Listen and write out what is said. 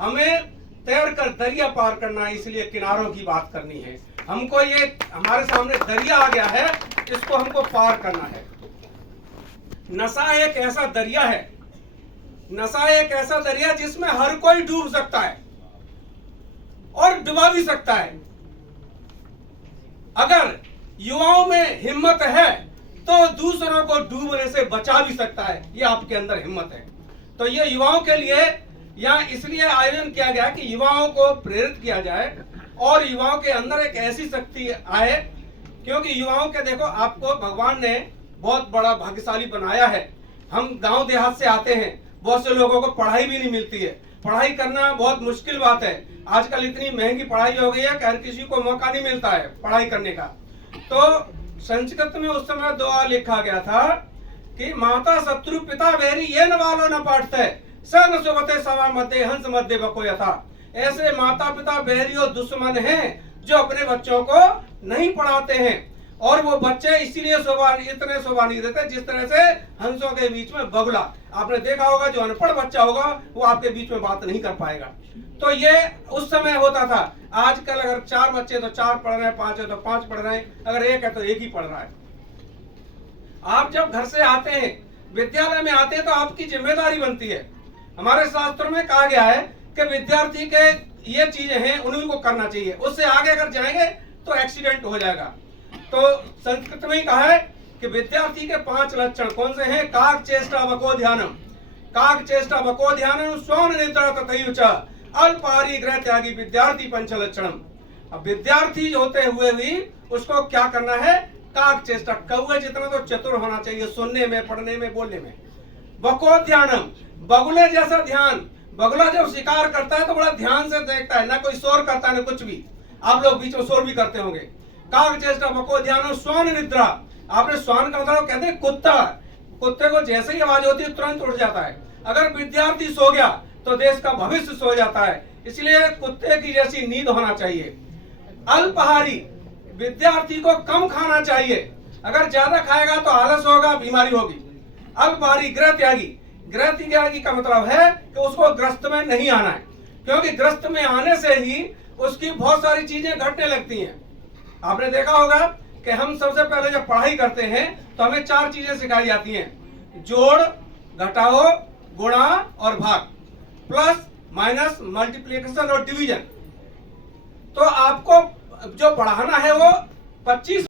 हमें तैरकर दरिया पार करना है, इसलिए किनारों की बात करनी है। हमको ये हमारे सामने दरिया आ गया है, इसको हमको पार करना है। नशा एक ऐसा दरिया है, नशा एक ऐसा दरिया जिसमें हर कोई डूब सकता है और डुबा भी सकता है। अगर युवाओं में हिम्मत है तो दूसरों को डूबने से बचा भी सकता है, ये आपके अंदर हिम्मत है। तो ये युवाओं के लिए या इसलिए आयोजन किया गया कि युवाओं को प्रेरित किया जाए और युवाओं के अंदर एक ऐसी शक्ति आए, क्योंकि युवाओं के देखो आपको भगवान ने बहुत बड़ा भाग्यशाली बनाया है। हम गांव देहात से आते हैं, बहुत से लोगों को पढ़ाई भी नहीं मिलती है, पढ़ाई करना बहुत मुश्किल बात है। आजकल इतनी महंगी पढ़ाई हो गई है कि हर किसी को मौका नहीं मिलता है पढ़ाई करने का। तो संस्कृत में उस समय दुआ लिखा गया था कि माता शत्रु पिता बैरी ये न वालो न पाठते सन सुबते सवा मध्य हंस मध्य बको यथा। ऐसे माता पिता बैरी और दुश्मन हैं जो अपने बच्चों को नहीं पढ़ाते हैं, और वो बच्चे इसीलिए इतने शोभा नहीं देते जिस तरह से हंसों के बीच में बगुला। आपने देखा होगा जो अनपढ़ बच्चा होगा वो आपके बीच में बात नहीं कर पाएगा। तो ये उस समय होता था। आजकल अगर 4 बच्चे तो 4 पढ़ रहे हैं, 5 है तो 5 पढ़ रहे हैं, अगर 1 है तो 1 ही पढ़ रहा है। आप जब घर से आते हैं, विद्यालय में आते हैं, तो आपकी जिम्मेदारी बनती है। हमारे शास्त्रों में कहा गया है कि विद्यार्थी के ये चीजें हैं उन्हीं को करना चाहिए, उससे आगे अगर जाएंगे तो एक्सीडेंट हो जाएगा। तो संस्कृत में ही कहा है कि विद्यार्थी के 5 लक्षण कौन से हैं? काक चेष्टा बको ध्यानम, काक चेष्टा बको ध्यानम, स्वर्ण निद्रा तथैव च अल्पाहारी गृह त्यागी विद्यार्थी पंच लक्षणम। अब विद्यार्थी होते हुए भी उसको क्या करना है? काक चेष्टा, कौवे जितना तो चतुर होना चाहिए, सुनने में, पढ़ने में, बोलने में। बको ध्यानम, बगुले जैसा ध्यान। बगुला जब शिकार करता है तो बड़ा ध्यान से देखता है, ना कोई शोर करता है ना कुछ भी। आप लोग बीच में शोर भी करते होंगे। काक चेष्टा बको ध्यान, स्वान निद्रा। आपने स्वान का मतलब कहते हैं कुत्ता, कुत्ते को जैसे ही आवाज होती है तुरंत उठ जाता है। अगर विद्यार्थी सो गया तो देश का भविष्य सो जाता है, इसलिए कुत्ते की जैसी नींद होना चाहिए। अल्पाहारी, विद्यार्थी को कम खाना चाहिए, अगर ज्यादा खाएगा तो आलस होगा, बीमारी होगी। अल्पाहारी गृह त्यागी, गृह त्यागी का मतलब है कि उसको ग्रस्त में नहीं आना है, क्योंकि ग्रस्त में आने से ही उसकी बहुत सारी चीजें घटने लगती हैं। आपने देखा होगा कि हम सबसे पहले जब पढ़ाई करते हैं तो हमें 4 चीजें सिखाई जाती हैं: जोड़, घटाओ, गुणा और भाग, प्लस माइनस, मल्टीप्लिकेशन और डिवीजन। तो आपको जो बढ़ाना है वो 25